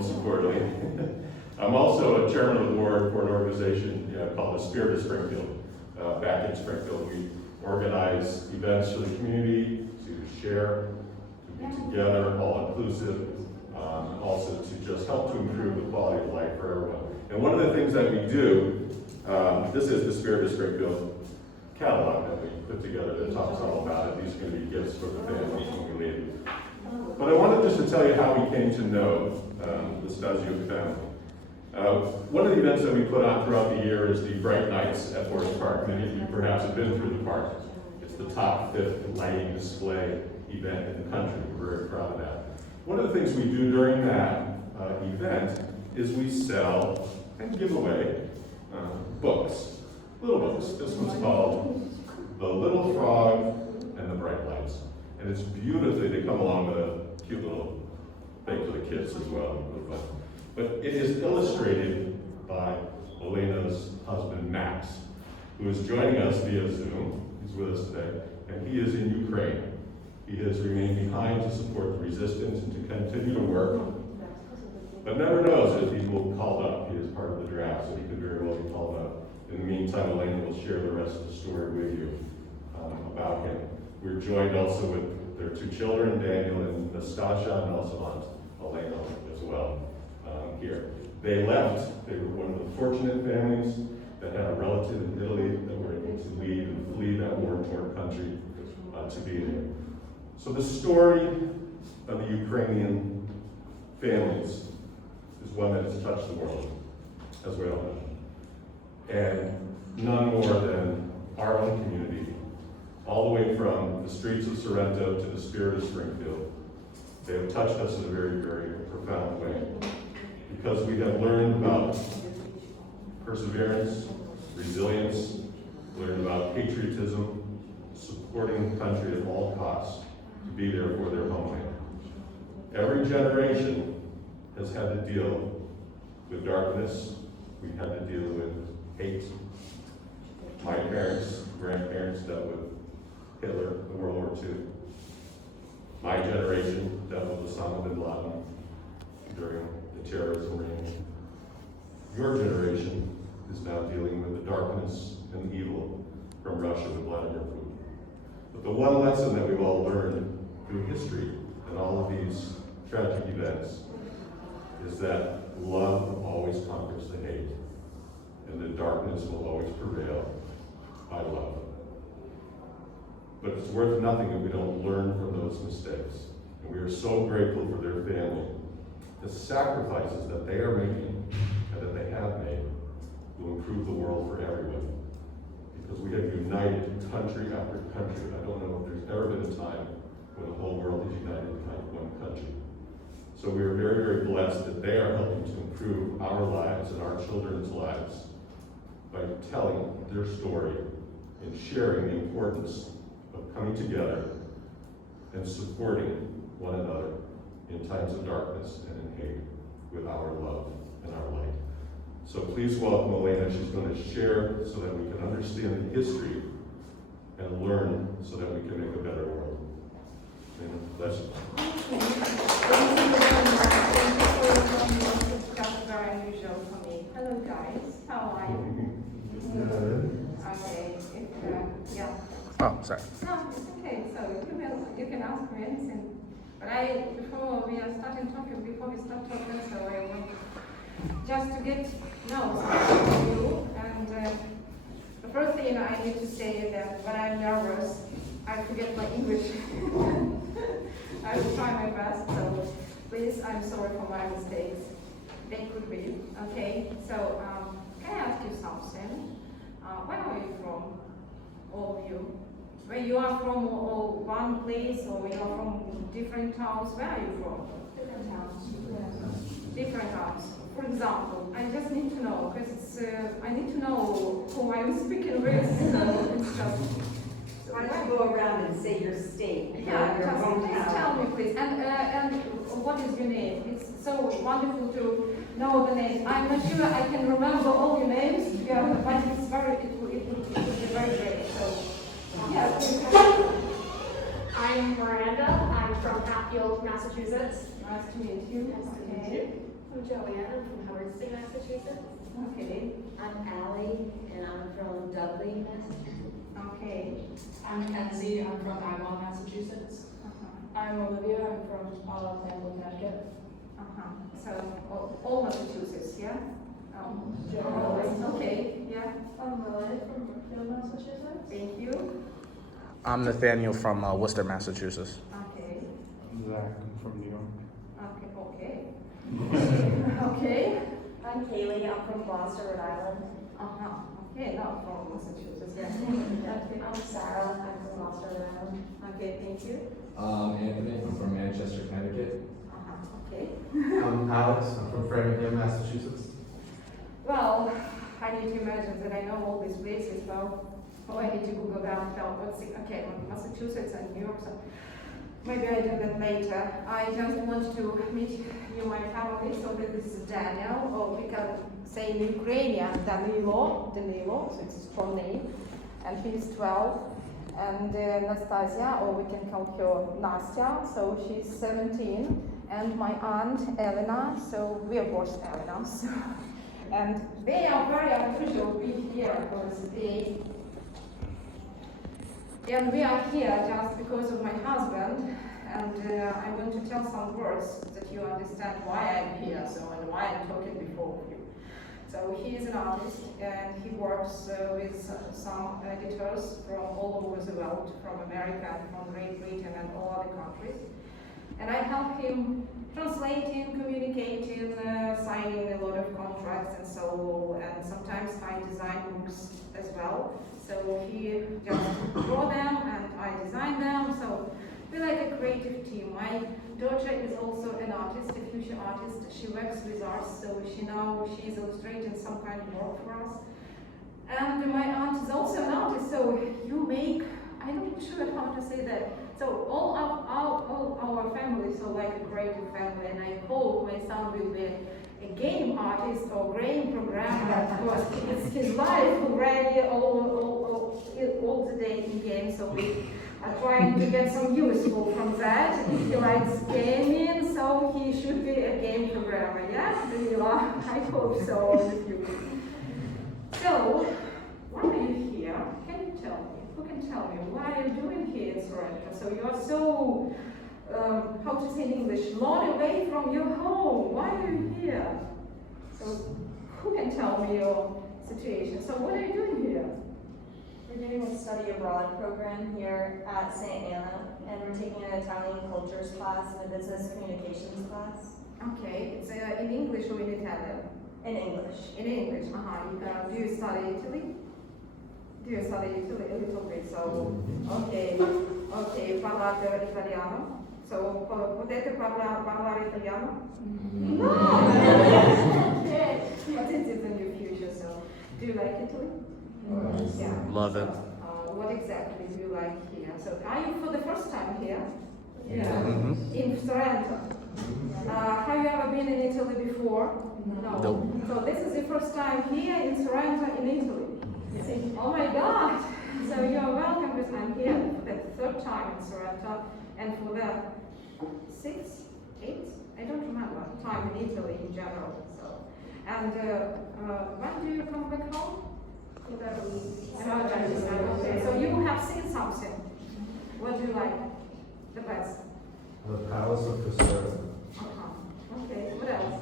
most importantly. I'm also a chairman of the board for an organization called the Spirit of Springfield. Back in Springfield, we organize events for the community to share, to be together, all inclusive, also to just help to improve the quality of life for everyone. And one of the things that we do, this is the Spirit of Springfield catalog that we put together that talks all about it. These are going to be gifts for the families when we leave. But I wanted just to tell you how we came to know the Stasio family. One of the events that we put on throughout the year is the Bright Nights at Forest Park. Many of you perhaps have been through the park. It's the top 5th lighting display event in the country. We're very proud of that. One of the things we do during that event is we sell and give away books, little books. This one's called The Little Frog and the Bright Lights. And it's beautifully, they come along with a cute little thing for the kids as well. But it is illustrated by Elena's husband, Max, who is joining us via Zoom. He's with us today, and he is in Ukraine. He has remained behind to support the resistance and to continue to work, but never knows if he will be called up. He is part of the draft, so he could very well be called up. In the meantime, Elena will share the rest of the story with you about him. We're joined also with their 2 children, Daniel and Nastasha, and also Aunt Elena as well here. They left. They were one of the fortunate families that had a relative in Italy that were able to leave and flee that war-torn country to be there. So the story of the Ukrainian families is one that has touched the world, as we all know. And none more than our own community, all the way from the streets of Sorrento to the Spirit of Springfield. They have touched us in a very, very profound way, because we have learned about perseverance, resilience, learned about patriotism, supporting the country at all costs, to be there for their homeland. Every generation has had to deal with darkness. We've had to deal with hate. My parents, grandparents dealt with Hitler in World War II. My generation dealt with Osama bin Laden during the terrorism reign. Your generation is now dealing with the darkness and evil from Russia with Vladimir Putin. But the one lesson that we've all learned through history and all of these tragic events is that love always conquers the hate, and the darkness will always prevail by love. But it's worth nothing if we don't learn from those mistakes. And we are so grateful for their family. The sacrifices that they are making and that they have made will improve the world for everyone. Because we have united country after country. I don't know if there's ever been a time when the whole world is united behind one country. So we are very, very blessed that they are helping to improve our lives and our children's lives by telling their story and sharing the importance of coming together and supporting one another in times of darkness and in hate with our love and our light. So please welcome Elena. She's going to share so that we can understand the history and learn so that we can make a better world. Amen. Bless you. That's very unusual for me. Hello guys, how are you? Okay, yeah. Oh, sorry. No, it's okay. So you can ask me anything. But before we are starting talking, before we start talking, so I want just to get know you. And the first thing I need to say is that when I'm nervous, I forget my English. I will try my best. So please, I'm sorry for my mistakes. They could be. Okay. So can I ask you something? Where are you from? All of you. Where you are from, or one place, or you are from different towns? Where are you from? Different towns. Different towns. For example, I just need to know, because I need to know who I'm speaking with. So it's just. Why don't you go around and say your state? Yeah, your just hometown. tell me, please. And what is your name? It's so wonderful to know the names. I'm not sure I can remember all your names, yeah, but it would be very great. So, yeah. I'm Miranda. I'm from Hatfield, Massachusetts. Nice to meet you. Nice to meet you. Joanne. I'm from Hubbardston, Massachusetts. Okay, I'm Allie, and I'm from Dudley, Massachusetts. okay. I'm Kenzie, I'm from Agawam, Massachusetts. I'm Olivia, I'm from Plainville, Connecticut. So, all Massachusetts, yeah? Okay, yeah, I'm Lily from Brookfield, Massachusetts. thank you. I'm Nathaniel from Worcester, Massachusetts. Okay, I'm Zach, I'm from New York. okay. Okay. I'm Kaylee, I'm from Gloucester, Rhode Island. Okay, now from Massachusetts, yeah. Okay. I'm Sarah, I'm from Gloucester, Rhode Island. Okay, thank you. Anthony, I'm from Manchester, Connecticut. Okay. I'm Alex, I'm from Framingham, Massachusetts. Well, I need to imagine that I know all these places, I need to Google down, okay, Massachusetts and New York, so maybe I do that later. I just want to meet you, my family, so that this is Daniel, or we can say in Ukrainian, Danilo, so it's a strong name, and he's 12. And Nastasia, or we can call her Nastya, so she's 17. And my aunt Elena, so we are both Elenas. And they are very unusual being here because and we are here just because of my husband. And I want to tell some words that you understand why I'm here, and why I'm talking before you. So he is an artist and he works with some editors from all over the world, from America and from Great Britain and all other countries. And I help him translating, communicating, signing a lot of contracts and so, and sometimes I design books as well. So he just draw them and I design them. So we're like a creative team. My daughter is also an artist, a future artist. She works with art, so she's illustrating some kind of work for us. And my aunt is also an artist, so you make, I'm not sure how to say that. So all our family, so like a creative family, and I hope my son will be a game artist or game programmer because it's his life already all the day in games. So we are trying to get some useful from that. If he likes gaming, so he should be a game programmer. Yeah, Danila, I hope so. All of you. So why are you here? Can you tell me? Who can tell me why are you doing here in Sorrento? So you are so, how to say in English, long away from your home. Why are you here? So who can tell me your situation? So what are you doing here? We're doing a study abroad program here at St. Anna, and we're taking an Italian cultures class and a business communications class. Okay, it's in English or in Italian? In English. In English, do you study Italy? Do you study Italy a little bit? So, ok, parlate italiano? So, potete parlare italiano? No! Okay, but it is in your future, so. Do you like Italy? Yeah. Love it. So, what exactly do you like here? So, are you for the first time here? Yeah. Mhm. In Sorrento? Have you ever been in Italy before? No. Nope. So this is the first time here in Sorrento in Italy. See? Oh my God! So you're welcome because I'm here for the third time in Sorrento and for the 6th, 8th, I don't remember, time in Italy in general. So, and when do you come back home? Okay, so you have seen something. What do you like the best? The Palace of Caserta. Okay, what else?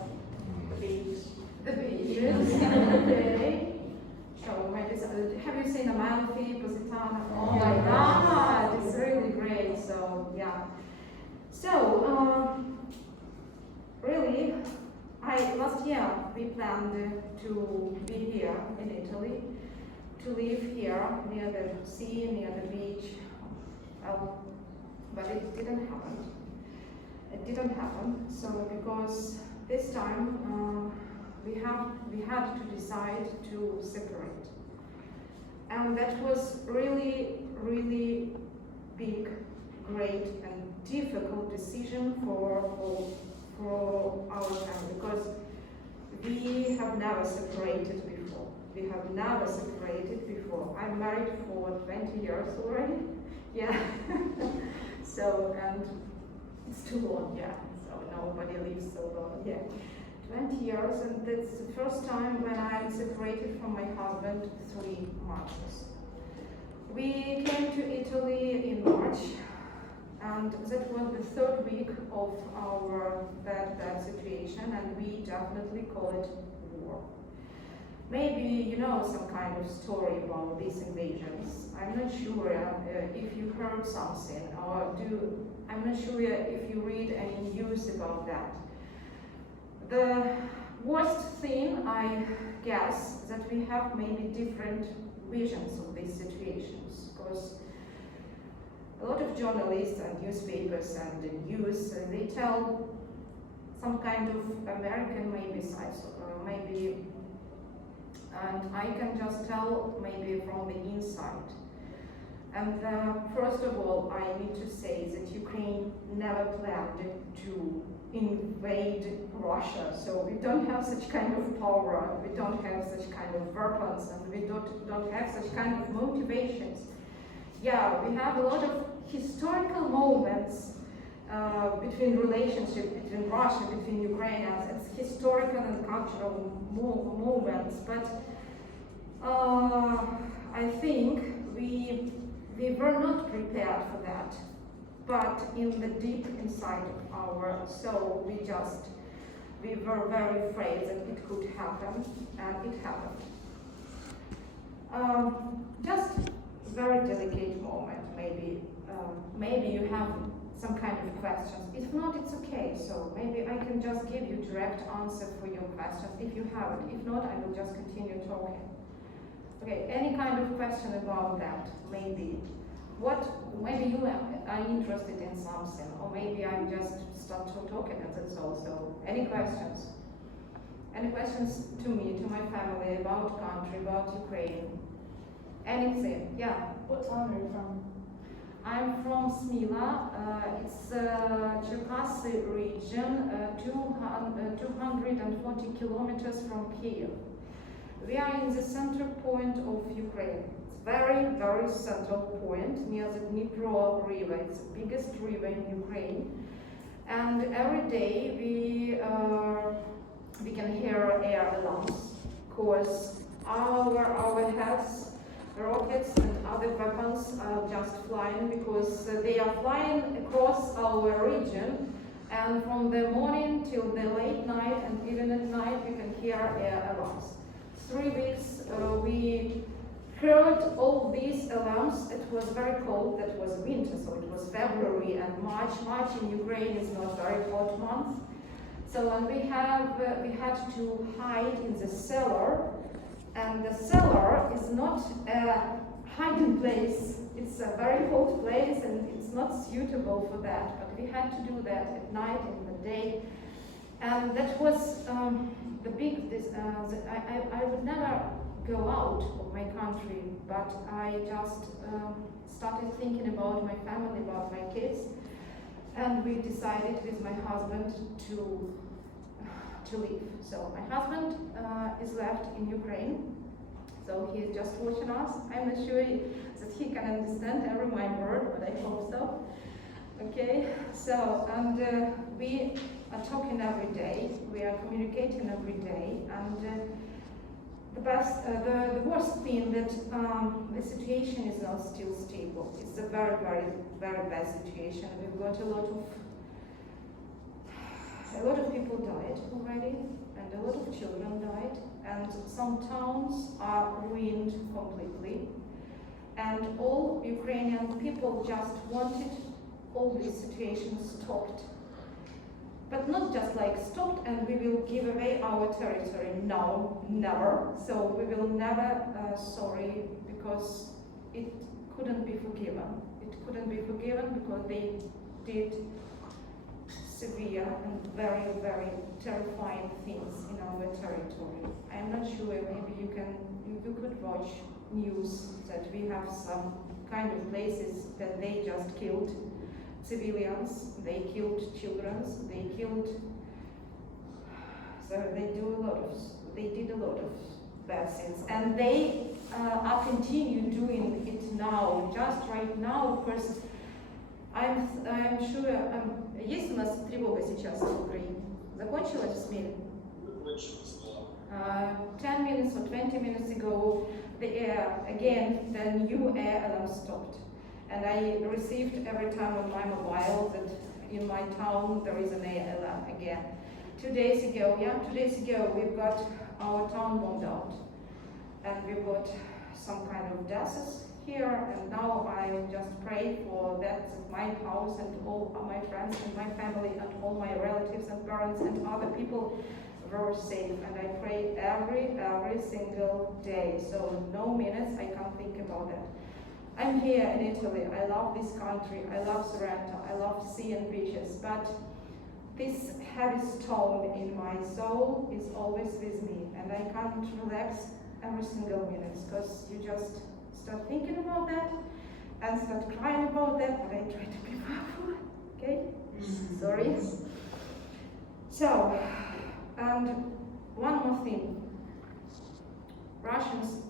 The beach. The beach. Okay. So maybe have you seen Amalfi, Positano? Oh my God, it's really great. So yeah. So really, last year we planned to be here in Italy, to live here near the sea, near the beach. But it didn't happen. It didn't happen. So because this time we had to decide to separate, and that was really big, great, and difficult decision for our family because we have never separated before. I'm married for 20 years already. Yeah. So and it's too long, yeah. So nobody lives so long, yeah. 20 years, and that's the first time when I'm separated from my husband 3 months. We came to Italy in March, and that was the 3rd week of our bad situation, and we definitely call it war. Maybe you know some kind of story about these invasions. I'm not sure if you heard something, or I'm not sure if you read any news about that. The worst thing, I guess, that we have maybe different visions of these situations, because a lot of journalists and newspapers and the news, they tell some kind of American maybe side, maybe, and I can just tell maybe from the inside. And first of all, I need to say that Ukraine never planned to invade Russia, so we don't have such kind of power, we don't have such kind of weapons, and we don't have such kind of motivations. Yeah, we have a lot of historical moments between relationship between Russia, between Ukrainians. It's historical and cultural moments, but I think we were not prepared for that. But in the deep inside of our soul, we were very afraid that it could happen, and it happened. Just very delicate moment, maybe. Maybe you have some kind of questions. If not, it's okay. So maybe I can just give you direct answer for your questions if you have it. If not, I will just continue talking. Okay, any kind of question about that, maybe. Maybe you are interested in something, or maybe I just start talking and that's all. So, any questions? Any questions to me, to my family, about country, about Ukraine? Anything? Yeah. What town are you from? I'm from Smila. It's Cherkasy region, 240 kilometers from Kiev. We are in the center point of Ukraine. It's very, very central point near the Dnipro River. It's the biggest river in Ukraine. And every day we can hear air alarms, because our heads, rockets and other weapons are just flying, because they are flying across our region, and from the morning till the late night, and even at night we can hear air alarms. 3 weeks we heard all these alarms. It was very cold, that was winter, so it was February and March. March in Ukraine is not very hot month. So and we had to hide in the cellar, and the cellar is not a hiding place. It's a very cold place and it's not suitable for that, but we had to do that at night, in the day. And that was the big, I would never go out of my country, but I just started thinking about my family, about my kids, and we decided with my husband to leave. So my husband is left in Ukraine, so he's just watching us. I'm not sure that he can understand every my word, but I hope so. Okay, so, and we are talking every day, we are communicating every day, and the worst thing that the situation is not still stable. It's a very, very, very bad situation. We've got a lot of people died already, and a lot of children died, and some towns are ruined completely, and all Ukrainian people just wanted all these situations stopped. But not just like stopped and we will give away our territory. No, never. So we will never sorry, because it couldn't be forgiven. It couldn't be forgiven because they did severe and very, very terrifying things in our territory. I'm not sure, maybe you could watch news that we have some kind of places that they just killed civilians, they killed children, they killed, so they did a lot of bad things, and they are continue doing it now, just right now. Of course, I'm sure, есть у нас тревога сейчас в Украине? Закончилась в СМИ? 10 minutes or 20 minutes ago, the new air alarm stopped. And I received every time on my mobile that in my town there is an air alarm again. 2 days ago, we've got our town bombed out. And we've got some kind of deaths here, and now I just pray for that my house and all my friends and my family and all my relatives and parents and other people were safe. And I pray every single day. So no minutes I can't think about that. I'm here in Italy. I love this country. I love Sorrento. I love sea and beaches. But this heavy stone in my soul is always with me, and I can't relax every single minute because you just start thinking about that and start crying about that, but I try to be powerful, okay? Sorry. So, and one more thing. Russians,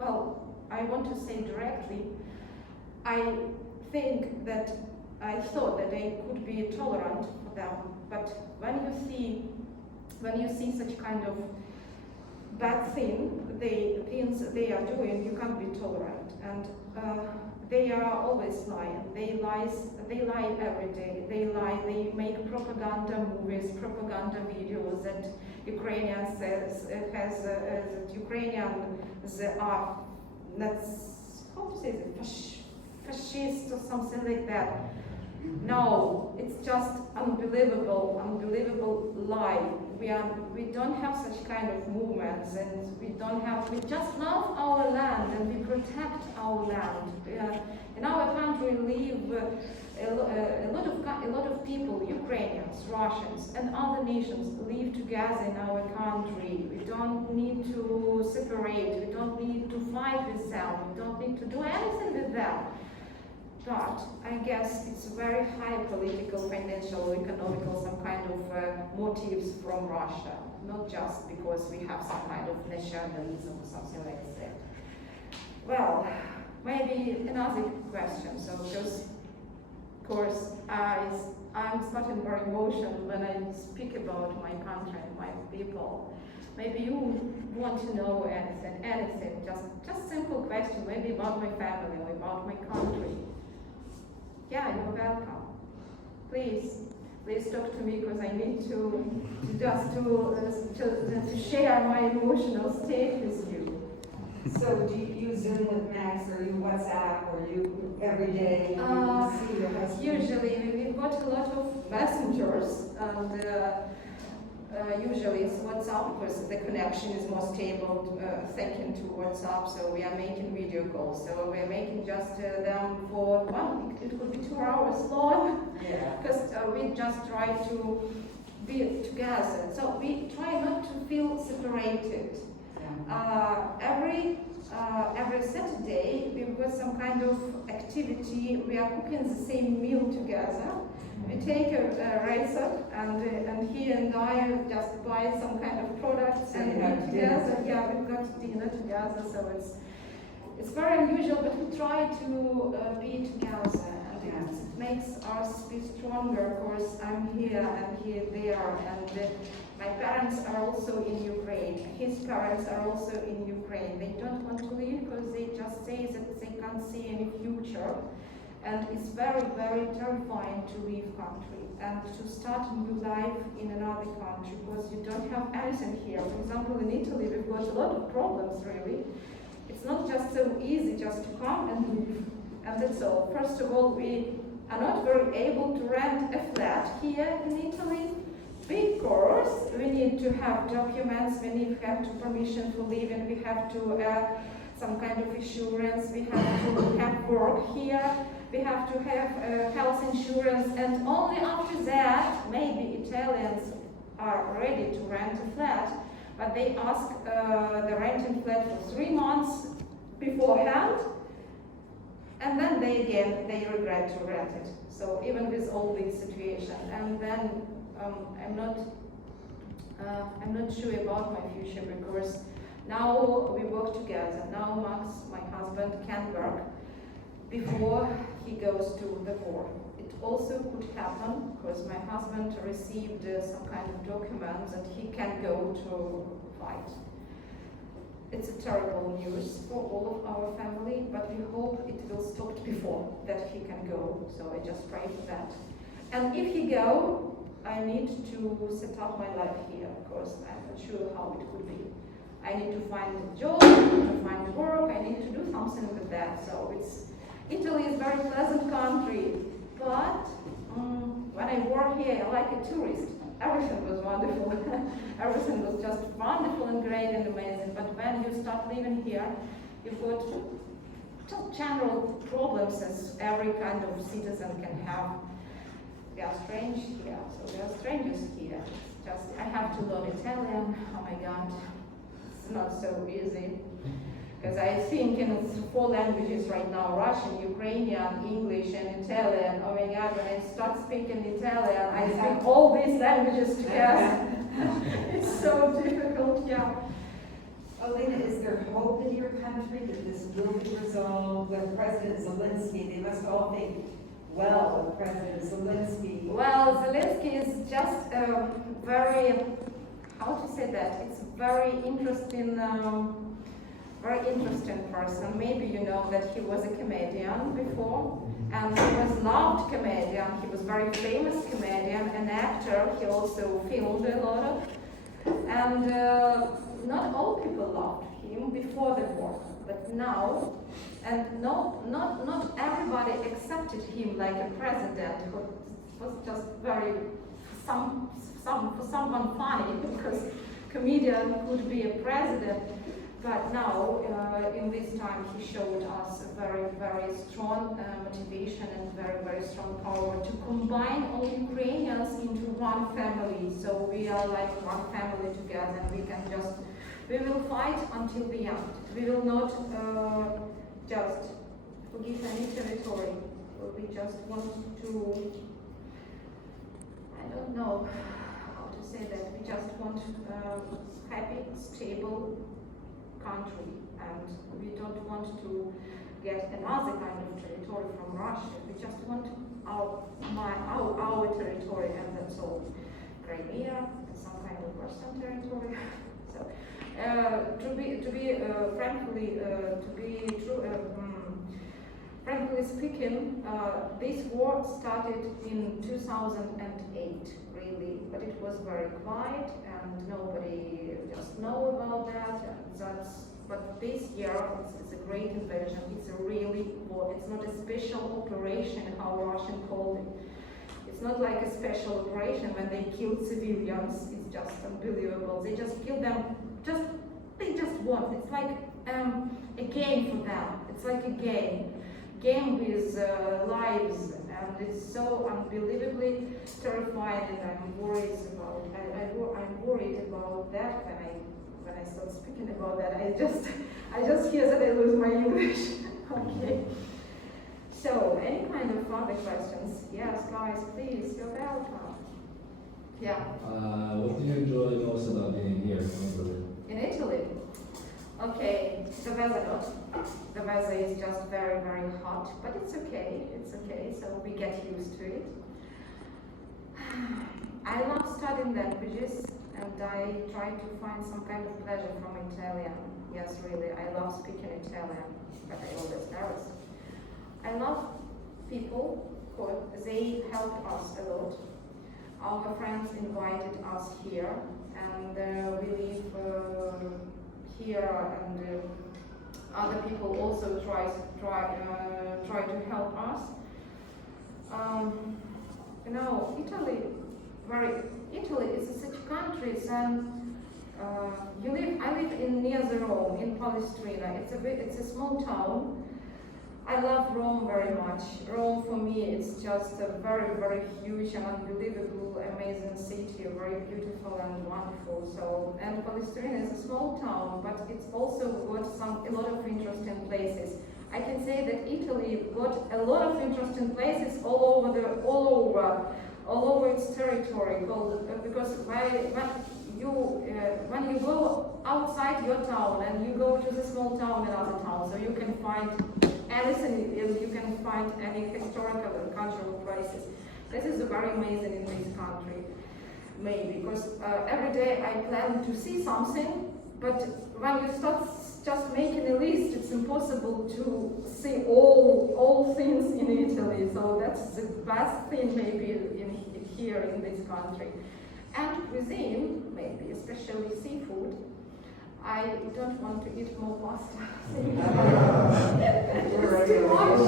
well, I want to say directly, I thought that I could be tolerant for them, but when you see such kind of bad things they are doing, you can't be tolerant. And they are always lying. They lie every day. They make propaganda movies, propaganda videos that Ukrainians that Ukrainians are, that's, how to say it, fascist or something like that. No, it's just unbelievable lie. We don't have such kind of movements, and we just love our land and we protect our land. In our country live a lot of people, Ukrainians, Russians, and other nations live together in our country. We don't need to separate. We don't need to fight with them. We don't need to do anything with them. But I guess it's very high political, financial, economical, some kind of motives from Russia, not just because we have some kind of nationalism or something like that. Well, maybe another question. So, because, of course, I'm starting very emotional when I speak about my country and my people. Maybe you want to know anything, just simple question, maybe about my family or about my country. Yeah, you're welcome. Please talk to me because I need to share my emotional state with you. So do you Zoom with Max, or you WhatsApp, or you every day you see your husband? Usually we've got a lot of messengers, and usually it's WhatsApp because the connection is more stable thanks to WhatsApp. So we are making video calls. So we are making just them for it could be 2 hours long. Yeah. Because we just try to be together. So we try not to feel separated. Every Saturday we've got some kind of activity. We are cooking the same meal together. We take a race up, and he and I just buy some kind of products So and you have eat together. dinner. Yeah, we've got dinner together. So it's very unusual, but we try to be together, and it makes us be stronger. Of course, I'm here and he there, and my parents are also in Ukraine. His parents are also in Ukraine. They don't want to leave because they just say that they can't see any future. And it's very, very terrifying to leave country and to start a new life in another country because you don't have anything here. For example, in Italy, we've got a lot of problems, really. It's not just so easy just to come and leave. And that's all. First of all, we are not very able to rent a flat here in Italy because we need to have documents, we need to have permission for living, we have to some kind of insurance, we have to have work here, we have to have health insurance, and only after that, maybe Italians are ready to rent a flat, but they ask the renting flat for 3 months beforehand, and then they regret to rent it. So even with all this situation, and then I'm not sure about my future because now we work together. Now Max, my husband, can work before he goes to the war. It also could happen because my husband received some kind of documents and he can go to fight. It's a terrible news for all of our family, but we hope it will stop before that he can go. So I just pray for that. And if he go, I need to set up my life here because I'm not sure how it could be. I need to find a job, I need to find work, I need to do something with that. So Italy is a very pleasant country, but when I work here, I like a tourist. Everything was wonderful. Everything was just wonderful and great and amazing. But when you start living here, you've got just general problems as every kind of citizen can have. We are strange here, so we are strangers here. Just I have to learn Italian. Oh my God, it's not so easy. Because I think in 4 languages right now, Russian, Ukrainian, English, and Italian. Oh my God, when I start speaking Italian, I speak all these languages together. It's so difficult, yeah. Alina, is there hope in your country that this will be resolved with President Zelensky? They must all think well of President Zelensky. Well, Zelensky is just very, how to say that? It's very interesting person. Maybe you know that he was a comedian before, and he was loved comedian. He was very famous comedian, an actor. He also filmed a lot of, and not all people loved him before the war, but now, and not everybody accepted him like a president who was just very for someone funny because comedian could be a president. But now, in this time, he showed us a very, very strong motivation and very, very strong power to combine all Ukrainians into one family. So we are like one family together, and we will fight until the end. We will not just forgive any territory. We just want to, I don't know how to say that. We just want happy, stable country, and we don't want to get another kind of territory from Russia. We just want our territory, and that's all. Crimea, some kind of Russian territory. So, frankly speaking, this war started in 2008, really, but it was very quiet and nobody just know about that. But this year it's a great invasion. It's a really war. It's not a special operation, how Russian called it. It's not like a special operation when they kill civilians. It's just unbelievable. They just kill them. They just want. It's like a game for them. It's like a game with lives, and it's so unbelievably terrifying. And I'm worried about. I'm worried about that when I start speaking about that. I just hear that I lose my English. Okay. So, any kind of further questions? Yes, guys, please, you're welcome. Yeah. What do you enjoy most about being here in Italy? In Italy? Okay, the weather. The weather is just very, very hot, but it's okay. It's okay, so we get used to it. I love studying languages, and I try to find some kind of pleasure from Italian. Yes, really, I love speaking Italian, but I always nervous. I love people, they helped us a lot. Our friends invited us here, and we live here, and other people also try to help us. Italy is such a country, and I live near the Rome, in Palestrina. It's a small town. I love Rome very much. Rome for me is just a very, very huge and unbelievable, amazing city, very beautiful and wonderful. So, and Palestrina is a small town, but it's also got a lot of interesting places. I can say that Italy got a lot of interesting places all over its territory. Because when you go outside your town and you go to the small town in other town, so you can find anything you can find any historical or cultural places. This is very amazing in this country, maybe, because every day I plan to see something, but when you start just making a list, it's impossible to see all things in Italy. So that's the best thing maybe here in this country. And cuisine, maybe, especially seafood. I don't want to eat more pasta. It's too much.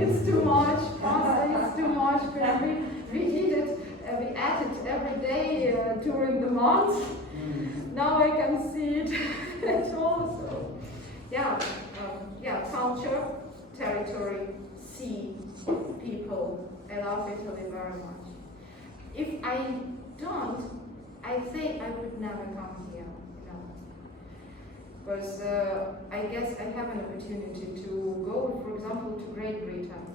It's too much. Pasta is too much. We eat it. We eat it every day during the month. Now I can see it at all. So, yeah, culture, territory, sea, people. I love Italy very much. If I don't, I think I would never come here. Because I guess I have an opportunity to go, for example, to Great Britain,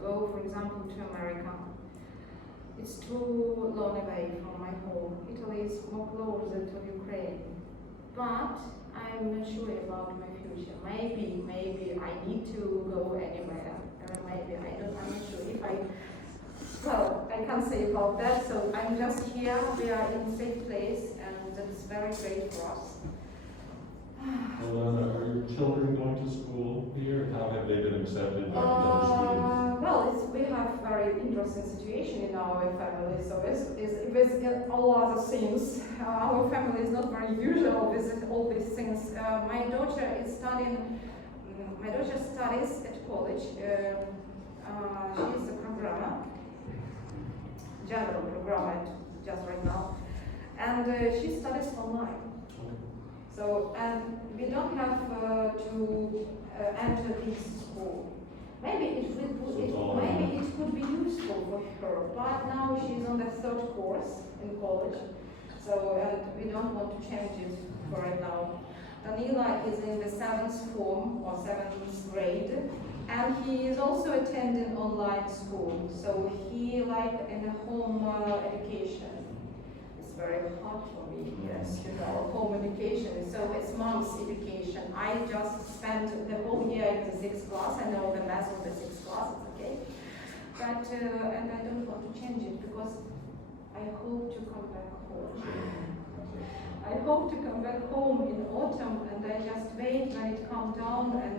go, for example, to America. It's too long away from my home. Italy is more closer to Ukraine, but I'm not sure about my future. Maybe I need to go anywhere. Maybe I'm not sure if I. Well, I can't say about that. So I'm just here. We are in a safe place, and that's very great for us. Elena, are your children going to school here? How have they been accepted by the other students? Well, we have very interesting situation in our family. So with all other things, our family is not very usual with all these things. My daughter is studying. My daughter studies at college. She is a programmer, general programmer, just right now, and she studies online. So, and we don't have to enter this school. Maybe it could be useful for her, but now she's on the 3rd course in college, so we don't want to change it for right now. Danila is in the 7th form or 7th grade, and he is also attending online school, so he like in a home education. Very hard for me, yes, home education. So it's mom's education. I just spent the whole year in the 6th class. I know the math of the 6th class, it's okay. But, and I don't want to change it because I hope to come back home. I hope to come back home in autumn, and I just wait when it comes down and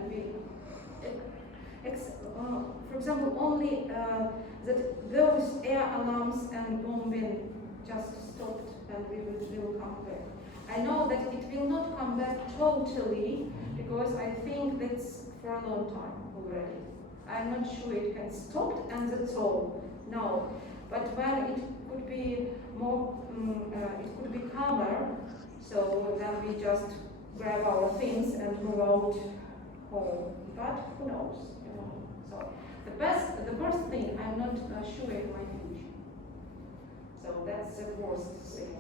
for example, only that those air alarms and bombing just stopped, and we will come back. I know that it will not come back totally, because I think that's for a long time already. I'm not sure it can stop, and that's all. No, but when it could be more, it could be calmer, so then we just grab our things and move out home. But who knows? So the first thing, I'm not sure in my future. So that's the worst thing.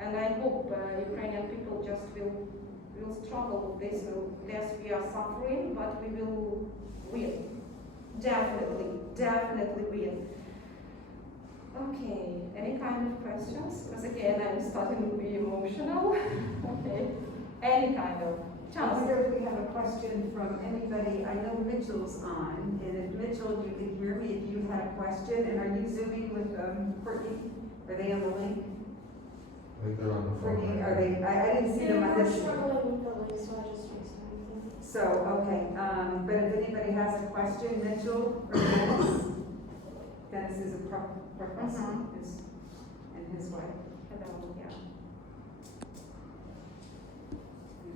And I hope Ukrainian people just will struggle with this. Yes, we are suffering, but we will win. Definitely win. Okay, any kind of questions? Because again, I'm starting to be emotional. Okay, any kind of. I wonder if we have a question from anybody. I know Mitchell's on, and if Mitchell, you can hear me if you had a question. And are you zooming with Courtney? Are they on the link? I think they're on the phone. Courtney, are they? I didn't see them on this. struggling with the list, so I just raised my hand. So, okay, but if anybody has a question, Mitchell or Dennis? Dennis is a professor and his wife.